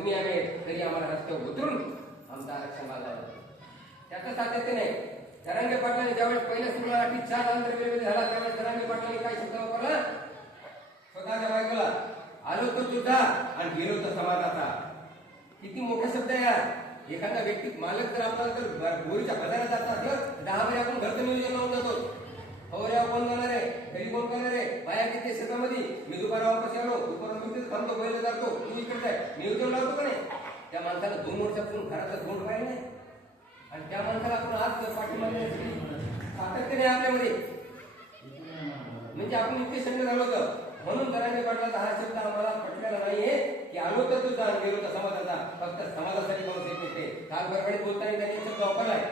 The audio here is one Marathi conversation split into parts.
कमी आहे तरी आम्हाला रस्त्यावर उतरून आमचं आरक्षण मागावं. त्याचं सातत्य नाही. जरांगे पाटलांनी ज्यावेळेस पहिल्या सुरुवाती 4 आंध्र झाला त्यावेळेस जरांगे पाटलांनी काय शब्द वापरला? स्वतःच्या बायकोला आलो तो तुझा आणि गेलो तो समाजाचा. किती मोठा शब्द आहे यार. एखादा व्यक्ती मालक जर आपल्याला जर बोरीच्या बाजारात जात असलं 10 वेळा आपण घरचं नियोजन लावून जातो. फवाऱ्या कोण जाणार आहे, घरी कोण करणार आहे, बाया किती शेतामध्ये, मी दुपारा वापस आलो, दुपारा मी थांबतो, बैल जातो, तुम्ही इकडे जाय, नियोजन लावतो का नाही? त्या माणसाला 2 वर्षापासून घराचा गोंड पाहिजे नाही आणि त्या माणसाला आपण आज पाठीमागे सातत्य नाही आपल्यामध्ये. म्हणजे आपण इतके संघ झालो होतं. म्हणून जरांगे पाटलाचा हा शब्द आम्हाला पटलेला नाहीये की आलो तर तुझा गेलो तर समाजाचा. फक्त समाजासाठी पाऊस येत नसते. काल बरबडीत बोलताना त्यांनी शब्द वापरलाय.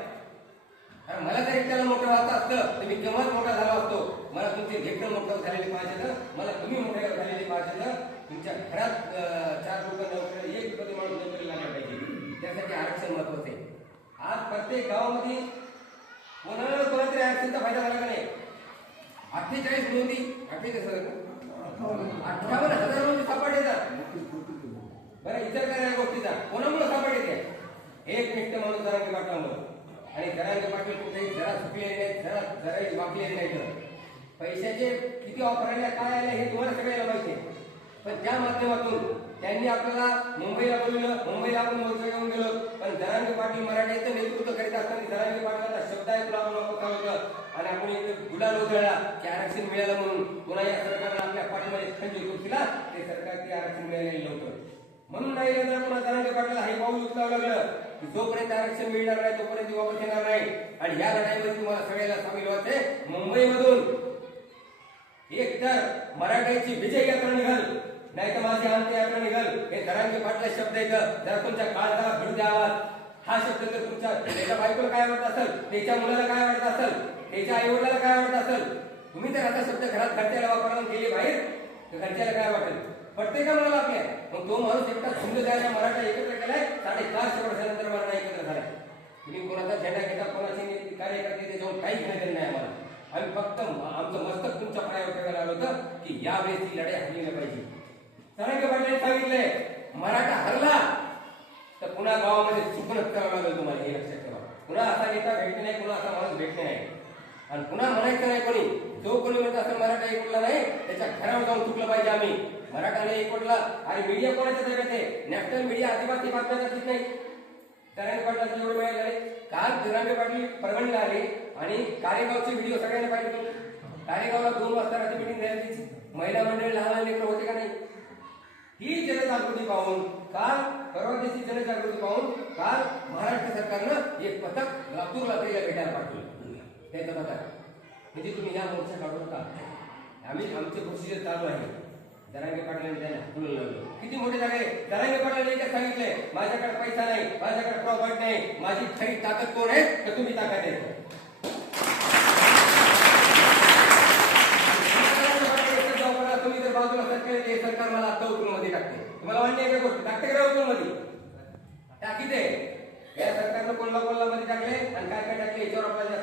आणि मला जर एकट्याला मोठं व्हायचं असतं तर मी केव्हाच मोठा झालो असतो. मला तुमचे लेकरं मोठं झालेले पाहिजे, मला तुम्ही मोठे झालेले पाहिजे. तुमच्या घरात 4 लोक नोकरी, 1 कधी माणूस नोकरी लागला पाहिजे. त्यासाठी आरक्षण महत्वाचं आहे. आज प्रत्येक गावामध्ये कोणातरी आरक्षणचा फायदा झाला का नाही? 48 नोंदी 58,000 नोंदी सापडतात. बरं विचार करा या गोष्टीचा. कोणामुळे सापडते? एक निष्ठ माणूस जरांगे पाटलामुळे. आणि जरांगे पाटील कुठेही जरा चुकले नाही, जराही वाकले नाही. पैशाचे किती वापरायला काय आले हे तुम्हाला सगळ्याला माहिती आहे. पण त्या माध्यमातून त्यांनी आपल्याला मुंबईला बोलवलं, मुंबईला आपण मोर्चा घेऊन गेलो. पण जरांगे पाटील मराठ्याचं नेतृत्व करीत असताना जरांगे पाटलांचा शब्द ऐकून आपण होतं आणि आपण इथे गुलाल उधळला की आरक्षण मिळालं म्हणून. पुन्हा या सरकारनं आपल्या पाठीमध्ये खंड दिला ते सरकार ते आरक्षण मिळालेलं नव्हतं. म्हणून नाही पुन्हा जरांगे पाटलाला हे पाऊल उचलावं लागलं की जोपर्यंत आरक्षण मिळणार नाही तोपर्यंत वापस येणार नाही. आणि या लढाईमध्ये तुम्हाला सगळ्याला सामील व्हायचे. मुंबईमधून एक तर मराठ्याची विजय यात्रा निघाल, नाही तर माझी अंत्य यात्रा निघाल. हे जरांगे पाटला शब्द येतं. जरा तुमच्या काळजाला भिड द्यावा. हा शब्द जर तुमच्या त्याच्या बायकोला काय वाटत असेल, त्याच्या मुलाला काय वाटत असेल, त्याच्या आई वडिलाला काय वाटत असेल, तुम्ही जर आता शब्द घरात घरच्याला वापरून गेले बाहेर तर घरच्याला काय वाटेल? पडते का मला आपल्या? मग तो माणूस एकटा झुंज द्यायला मराठा एकत्र केलाय. 450 वर्षानंतर मराठा एकत्र झालाय. तुम्ही कोणाचा झेंडा घेता, कोणाचे कार्यकर्ते त्याच्यावर काही घेणं नाही आम्हाला. आम्ही फक्त आमचं मस्तक तुमच्या पायावर ठेवायला आलो होतं की यावेळेस ही लढाई हरली नाही पाहिजे. जरांगे पाटलांनी सांगितलंय मराठा हरला तर पुन्हा गावामध्ये चुकणच करावं लागेल तुम्हाला. हे लक्षात ठेवा. पुन्हा असा नेता भेटणे नाही, पुन्हा असा माणूस भेटणे नाही. आणि पुन्हा म्हणायचं नाही कोणी. जो कोणी म्हणत असं मराठा एकवटला नाही त्याच्या घरावर जाऊन चुकलं पाहिजे आम्ही. मराठाने एकवटला. आणि मीडिया कोणाच्या ताब्यात आहे? नॅशनल मीडिया अजिबात ही बातम्या करत नाही. जरांगे पाटलांचं एवढं मिळालं नाही. काल जरांगे पाटील परभणीला आले आणि कारेगावचे व्हिडिओ सगळ्यांना पाहिजे. कारेगावला 2 वाजता रात्री मिटिंग झाली. महिला मंडळी लहान लेकरं होते का नाही? ही जनजागृती पाहून काल परवा दिवशी जनजागृती पाहून काल महाराष्ट्र सरकारनं एक पथक लातूरला तरीला भेटायला पाठवलं. त्याचं पथक म्हणजे तुम्ही या मोर्चा काढू नका. आम्ही आमचे प्रोसिजर चालू आहे. जरांगे पाटलांनी त्यांना बोलून लागलो. किती मोठे झाले. जरांगे पाटलांनी एकच सांगितलंय माझ्याकडे पैसा नाही, माझ्याकडे प्रॉपर्टी नाही, माझी खरी ताकद कोण आहे तर तुम्ही ताकद आहे. तुम्ही जर बाजूला सरकार ते सरकार मला आता उतरूमध्ये टाकते. तुम्हाला वाटणे एका गोष्ट टाकते का उतरूमध्ये टाकीत आहे. या सरकारनं कोणला मध्ये टाकले आणि काय काय टाकले याच्यावर आपल्याला